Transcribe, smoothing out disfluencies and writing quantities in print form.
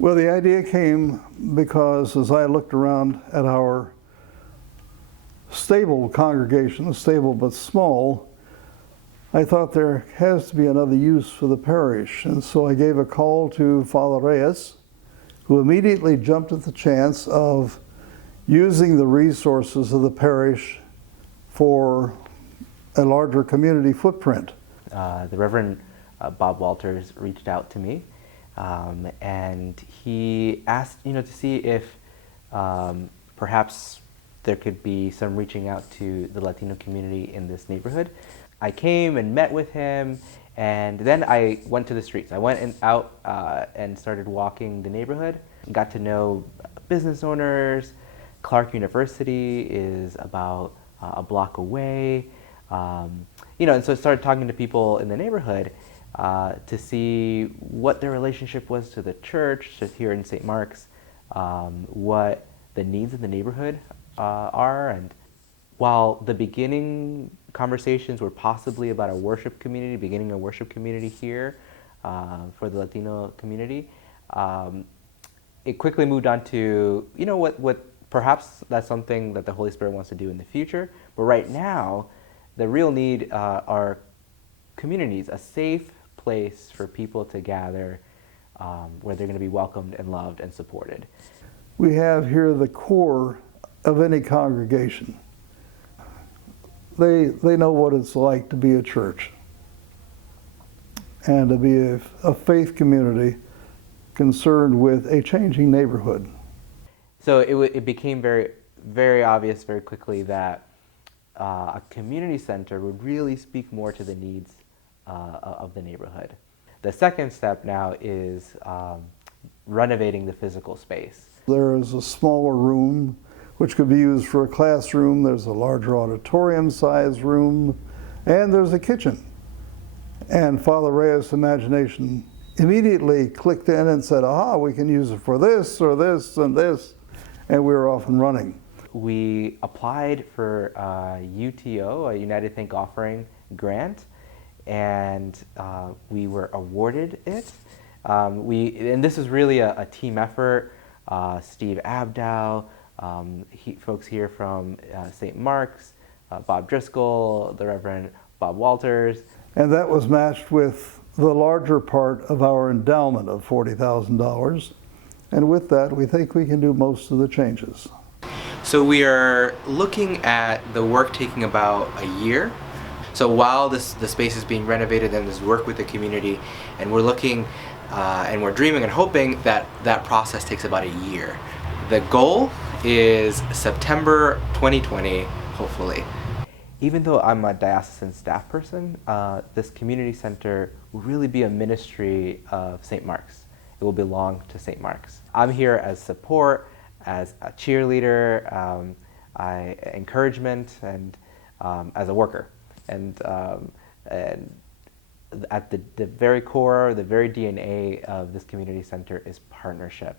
Well, the idea came because as I looked around at our stable congregation, stable but small, I thought there has to be another use for the parish. And so I gave a call to Father Reyes, who immediately jumped at the chance of using the resources of the parish for a larger community footprint. The Reverend Bob Walters reached out to me, and he asked, to see if perhaps there could be some reaching out to the Latino community in this neighborhood. I came and met with him, and then I went to the streets. I went out and started walking the neighborhood, got to know business owners. Clark University is about a block away, and so I started talking to people in the neighborhood to see what their relationship was to the church, just here in St. Mark's, what the needs of the neighborhood are. And while the beginning conversations were possibly about beginning a worship community here for the Latino community, it quickly moved on to, what perhaps that's something that the Holy Spirit wants to do in the future. But right now, the real need are communities, a safe place for people to gather where they're going to be welcomed and loved and supported. We have here the core of any congregation. They know what it's like to be a church and to be a faith community concerned with a changing neighborhood. So it became very, very obvious very quickly that a community center would really speak more to the needs of the neighborhood. The second step now is renovating the physical space. There is a smaller room which could be used for a classroom. There's a larger auditorium-sized room, and there's a kitchen. And Father Reyes' imagination immediately clicked in and said, aha, we can use it for this or this and this, and we were off and running. We applied for UTO, a United Think Offering grant, and we were awarded it. And this is really a team effort. Steve Abdow, folks here from St. Mark's, Bob Driscoll, the Reverend Bob Walters. And that was matched with the larger part of our endowment of $40,000. And with that, we think we can do most of the changes. So we are looking at the work taking about a year. So while the space is being renovated, then there's work with the community, and we're looking and we're dreaming and hoping that that process takes about a year. The goal is September 2020, hopefully. Even though I'm a diocesan staff person, this community center will really be a ministry of St. Mark's. It will belong to St. Mark's. I'm here as support, as a cheerleader, encouragement, and as a worker. And at the very core, the very DNA of this community center is partnership.